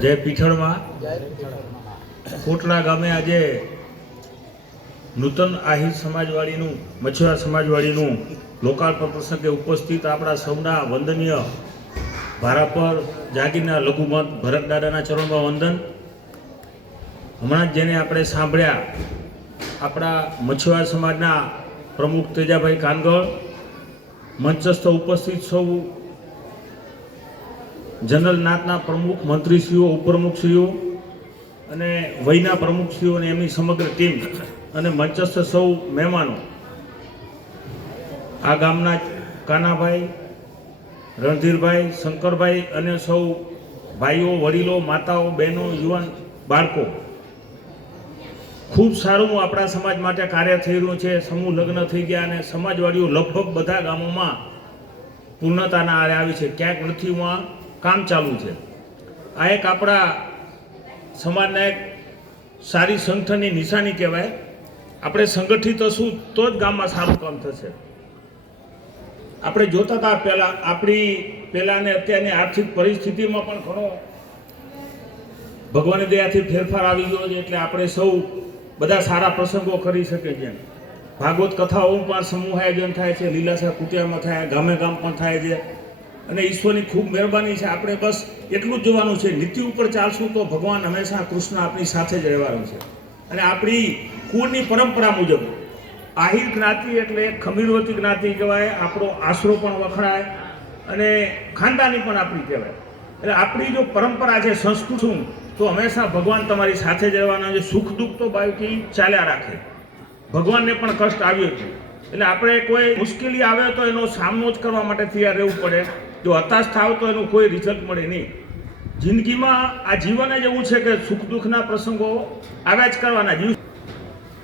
જય પીઠળમાં. કોટલા ગામે આજે નૂતન આહિર સમાજવાડીનું મછુઆર સમાજવાડીનું લોકાર્પણ પ્રસંગે ઉપસ્થિત આપણા સૌના વંદનીય ભારાપર જાગીરના લઘુમત ભરત દાદાના ચરણમાં વંદન. હમણાં જ જેને આપણે સાંભળ્યા આપણા મછુઆર સમાજના પ્રમુખ તેજાભાઈ કાનગળ મંચસ્થ ઉપસ્થિત સૌ જનરલ નાથના પ્રમુખ, મંત્રીશ્રીઓ, ઉપપ્રમુખશ્રીઓ અને વયના પ્રમુખશ્રીઓ અને એમની સમગ્ર ટીમ અને મંચસ્થ સૌ મહેમાનો આ ગામના કાનાભાઈ, રણધીરભાઈ, શંકરભાઈ અને સૌ ભાઈઓ, વડીલો, માતાઓ, બહેનો, યુવાન બાળકો. ખૂબ સારું આપણા સમાજ માટે કાર્ય થઈ રહ્યું છે. સમૂહ લગ્ન થઈ ગયા અને સમાજવાડીઓ લગભગ બધા ગામોમાં પૂર્ણતાના આરે આવી છે. ક્યાંક નથી ઉમાં કામ ચાલુ છે. આ એક આપણા સમાજના એક સારી સંગઠનની નિશાની કહેવાય. આપણે સંગઠિત હશું તો જ ગામમાં સારું કામ થશે. આપણે જોતા હતા પહેલાં, આપણી પહેલાં ને અત્યારની આર્થિક પરિસ્થિતિમાં પણ ઘણો ભગવાનની દયાથી ફેરફાર આવી ગયો છે, એટલે આપણે સૌ બધા સારા પ્રસંગો કરી શકે છે ભાગવત કથાઓ પણ સમૂહ આયોજન થાય છે લીલાસા કુટિયામાં થાય, ગામે ગામ પણ થાય છે. અને ઈશ્વરની ખૂબ મહેરબાની છે. આપણે બસ એટલું જ જોવાનું છે. નીતિ ઉપર ચાલશું તો ભગવાન હંમેશા કૃષ્ણ આપણી સાથે જ રહેવાનું છે. અને આપણી કુળની પરંપરા મુજબ આહિર જ્ઞાતિ એટલે ખમીરવતી જ્ઞાતિ કહેવાય, આપણો આશરો પણ વખણાય અને ખાનદાની પણ આપણી કહેવાય. એટલે આપણી જો પરંપરા છે, સંસ્કૃત શું, તો હંમેશા ભગવાન તમારી સાથે જ રહેવાના છે. સુખ દુઃખ તો બાકી ચાલ્યા રાખે. ભગવાનને પણ કષ્ટ આવ્યું છે એટલે આપણે કોઈ મુશ્કેલી આવે તો એનો સામનો જ કરવા માટે તૈયાર રહેવું પડે. જો હતાશ થાવ તો એનું કોઈ રિઝલ્ટ મળે નહીં. જિંદગીમાં આ જીવન જ એવું છે કે સુખ દુઃખના પ્રસંગો આવ્યા જ કરવાના. જીવ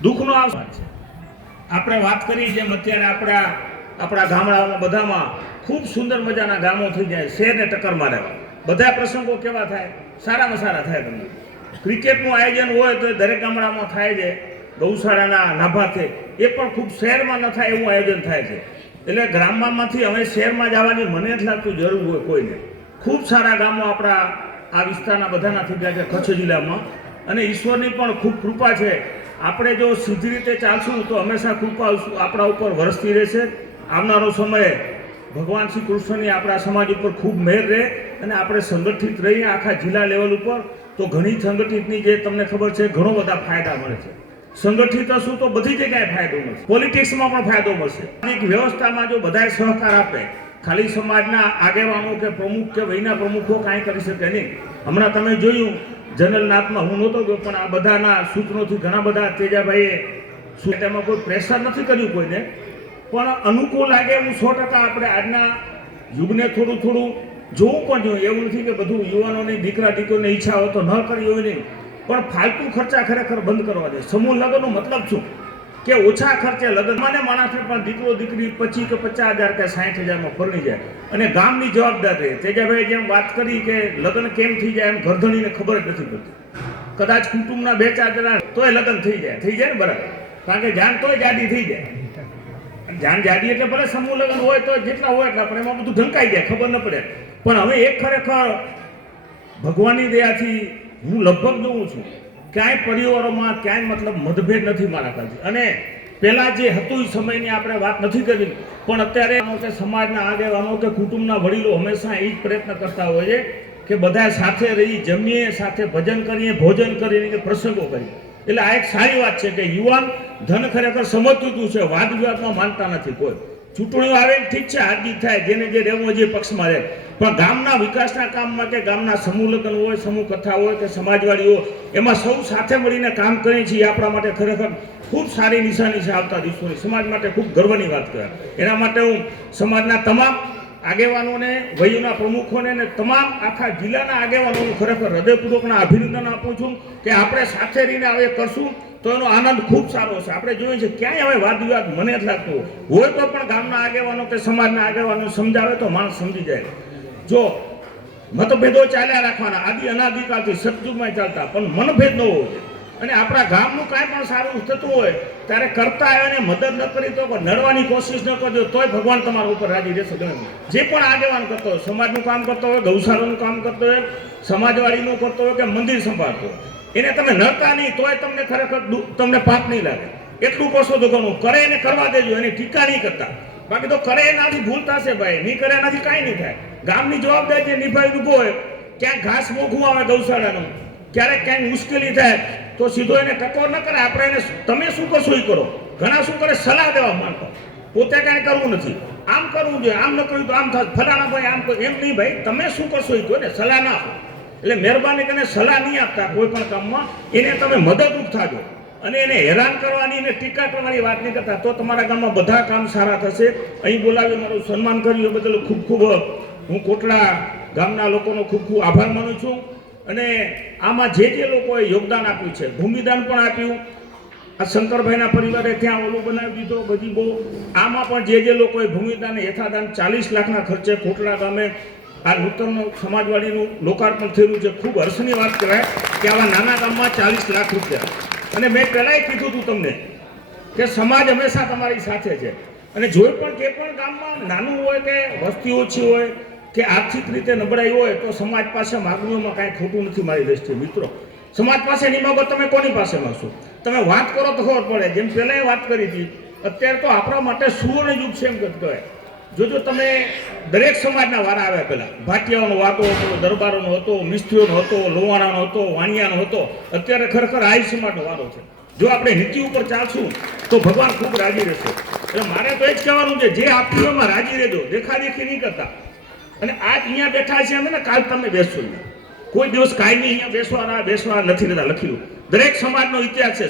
દુઃખનો આવવા છે. આપણે વાત કરી જેમ અત્યારે આપણા આપણા ગામડાઓમાં બધામાં ખૂબ સુંદર મજાના ગામો થઈ જાય, શહેરને ટક્કર મારે બધા પ્રસંગો કેવા થાય? સારામાં સારા થાય તમને. ક્રિકેટનું આયોજન હોય તો દરેક ગામડામાં થાય છે. ગૌશાળાના નાભાથે. એ પણ ખૂબ શહેરમાં ન થાય એવું આયોજન થાય છે. એટલે ગ્રામમાંથી હવે શહેરમાં જવાની મને જ લાગતું જરૂર હોય કોઈને. ખૂબ સારા ગામો આપણા આ વિસ્તારના બધાના થઈ ગયા છે, કચ્છ જિલ્લામાં. અને ઈશ્વરની પણ ખૂબ કૃપા છે. આપણે જો સીધી રીતે ચાલશું તો હંમેશા કૃપા આપણા ઉપર વરસતી રહેશે. આવનારો સમય ભગવાન શ્રી કૃષ્ણની આપણા સમાજ ઉપર ખૂબ મહેર રહે અને આપણે સંગઠિત રહીએ આખા જિલ્લા લેવલ ઉપર. તો ઘણી સંગઠિતની જે તમને ખબર છે, ઘણો બધા ફાયદા મળે છે. સંગઠિત હશું તો બધી જગ્યાએ ફાયદો મળશે. પોલિટિક્સમાં પણ ફાયદો મળશે. એક વ્યવસ્થામાં જો બધાએ સહકાર આપે, ખાલી સમાજના આગેવાનો કે પ્રમુખ કે વયના પ્રમુખો કાંઈ કરી શકે નહીં. હમણાં તમે જોયું જનરલ નાથમાં હું નહોતો ગયો, પણ આ બધાના સૂચનોથી ઘણા બધા તેજાભાઈએ તેમાં કોઈ પ્રેશર નથી કર્યું કોઈને. પણ અનુકૂળ લાગે એવું સો ટકા આપણે આજના યુગને થોડું થોડું જોવું પણ જોઈએ. એવું નથી કે બધું યુવાનોની દીકરા દીકરીઓની ઈચ્છા હોય તો ન કરી હોય નહીં પણ ફાલતુ ખર્ચા ખરેખર બંધ કરવા દે. સમૂહ લગ્નનો મતલબ શું? કે ઓછા ખર્ચે લગ્ન માને માણસને પણ દીકરો, દીકરી પચીસ કે પચાસ હજાર કે સાઠ હજારમાં પરણી જાય. અને ગામની જવાબદારી તેજાભાઈ જેમ વાત કરી કે લગ્ન કેમ થઈ જાય એમ ઘરધણીને ખબર જ નથી પડતી. કદાચ કુટુંબના બે, ચાર જણા તોય લગ્ન થઈ જાય. થઈ જાય ને બરાબર. કારણ કે જાન તોય જાડી થઈ જાય. જાન જાડી એટલે ભલે સમૂહ લગ્ન હોય તો જેટલા હોય એટલા, પણ એમાં બધું ઢંકાઈ જાય. ખબર ન પડે. પણ હવે એક ખરેખર ભગવાનની દયાથી હું લગભગ જોઉં છું, ક્યાંય પરિવારોમાં ક્યાંય મતલબ મતભેદ નથી મારા કાજી અને પહેલાં જે હતું એ સમયની આપણે વાત નથી કરી, પણ અત્યારે કે સમાજના આગેવાનો કે કુટુંબના વડીલો હંમેશા એ જ પ્રયત્ન કરતા હોય છે કે બધા સાથે રહી, જમીએ, સાથે ભજન કરીએ, ભોજન કરીને કે પ્રસંગો કરીએ. એટલે આ એક સારી વાત છે કે યુવાન ધન ખરેખર સમજતું છે, વાદ વિવાદમાં માનતા નથી કોઈ. ચૂંટણીઓ આવે ઠીક છે હાર્દિક થાય, જેને જે રહેવું જે પક્ષમાં રહે. પણ ગામના વિકાસના કામ માટે ગામના સમૂહ લગ્ન હોય, સમૂહ કથા હોય કે સમાજવાડી હોય, એમાં સૌ સાથે મળીને કામ કરીએ છીએ આપણા માટે ખરેખર ખૂબ સારી નિશાની છે આવતા દિવસોની. સમાજ માટે ખૂબ ગર્વની વાત કહેવાય. એના માટે હું સમાજના તમામ આગેવાનોને, વયુના પ્રમુખોને અને તમામ આખા જિલ્લાના આગેવાનોને ખરેખર હૃદયપૂર્વકના અભિનંદન આપું છું કે આપણે સાથે રહીને હવે કરશું તો એનો આનંદ ખૂબ સારો છે આપણે જોઈએ છે ક્યાંય હવે વાદ વિવાદ મને જ લાગતો હોય. તો પણ ગામના આગેવાનો કે સમાજના આગેવાનો સમજાવે તો માણસ સમજી જાય. જો મતભેદો ચાલ્યા રાખવાના, આદિ અનાદિકાળથી સતયુગમાં ચાલતા, પણ મનભેદ ન હોવો જોઈએ. અને આપણા ગામનું કાંઈ પણ સારું થતું હોય, ત્યારે કરતા આવ્યો મદદ ન કરી તો નડવાની કોશિશ ન કરજો તોય ભગવાન તમારા ઉપર રાજી રહેશે ગમે જે પણ આગેવાન કરતો હોય, સમાજનું કામ કરતો હોય, ગૌશાળાનું કામ કરતો હોય, સમાજવાડીનું કરતો હોય કે મંદિર સંભાળતો હોય, એને તમે નડતા નહીં, તોય તમને ખરેખર તમને પાપ નહીં લાગે. એટલું કરશો તો ઘણું કરે એને કરવા દેજો, એની ટીકા નહીં કરતા. બાકી તો કરે એનાથી ભૂલ થશે ભાઈ, નહીં કરે એનાથી કાંઈ નહીં થાય. ગામની જવાબદારી જે નિભાવી ઊભો હોય. ક્યાંક ઘાસ મોઘું આવે ગૌશાળાનું. ક્યારેક ક્યાંક મુશ્કેલી થાય, તો સીધો એને ટકોર ન કરે. આપણે એને તમે શું કરશો એ કરો? ઘણા શું કરે? સલાહ દેવા માંગતો. પોતે કાંઈ કરવું નથી. આમ કરવું જોઈએ, આમ ન કર્યું તો આમ થાય ફલાણા ભાઈ આમ એમ નહીં ભાઈ, તમે શું કરશો એ કહો ને સલાહ ના આપો. એટલે મહેરબાની કરીને સલાહ નહીં આપતા કોઈ પણ કામમાં. એને તમે મદદરૂપ થાજો. અને એને હેરાન કરવાની અને ટીકા કરવાની વાત નહીં કરતા. તો તમારા ગામમાં બધા કામ સારા થશે. અહીં બોલાવી મારું સન્માન કર્યું એ બદલ ખૂબ ખૂબ હું કોટડા ગામના લોકોનો ખૂબ ખૂબ આભાર માનું છું અને આમાં જે જે લોકોએ યોગદાન આપ્યું છે, ભૂમિદાન પણ આપ્યું. આ શંકરભાઈના પરિવારે ત્યાં ઓલું બનાવી દીધો, બધી બહુ. આમાં પણ જે જે લોકોએ ભૂમિદાન યથાદાન ચાલીસ લાખના ખર્ચે કોટડા ગામે આ નૂતન સમાજવાડીનું લોકાર્પણ થયેલું છે. ખૂબ હર્ષની વાત કહેવાય કે આવા નાના ગામમાં ચાલીસ લાખ રૂપિયા. અને મેં પહેલાંય કીધું હતું તમને કે સમાજ હંમેશા તમારી સાથે છે. અને જોઈ પણ જે પણ ગામમાં નાનું હોય કે વસ્તી ઓછી હોય કે આર્થિક રીતે નબળાઈ હોય તો સમાજ પાસે માગણીઓમાં કાંઈ ખોટું નથી મારી દ્રષ્ટિએ, મિત્રો. સમાજ પાસે એની માગો તમે કોની પાસે માગશો તમે વાત કરો તો ખબર પડે. જેમ પહેલાં વાત કરી હતી, અત્યારે તો આપણા માટે સુવર્ણ યુગ છે એમ કહેવાય. જોજો તમે દરેક સમાજના વારા આવ્યા પહેલા. ભાટિયાઓનો વાતો હતો, દરબારોનો હતો, મિસ્ત્રીઓનો હતો લોવાણાનો હતો, વાણિયાનો હતો. અત્યારે ખરેખર સમાજનો વારો છે. જો આપણે નીતિ ઉપર ચાલશું, તો ભગવાન ખૂબ રાજી રહેશે. એટલે મારે તો એ જ કહેવાનું છે, જે આપ્યું એમાં રાજી રહેજો. દેખાદેખી નહીં કરતા. અને આજ અહીંયા બેઠા છે અમે ને, કાલ તમે બેસશો કોઈ દિવસ કાયમી અહીંયા બેસવાના બેસવા નથી રહેતા લખ્યું દરેક સમાજનો ઇતિહાસ છે.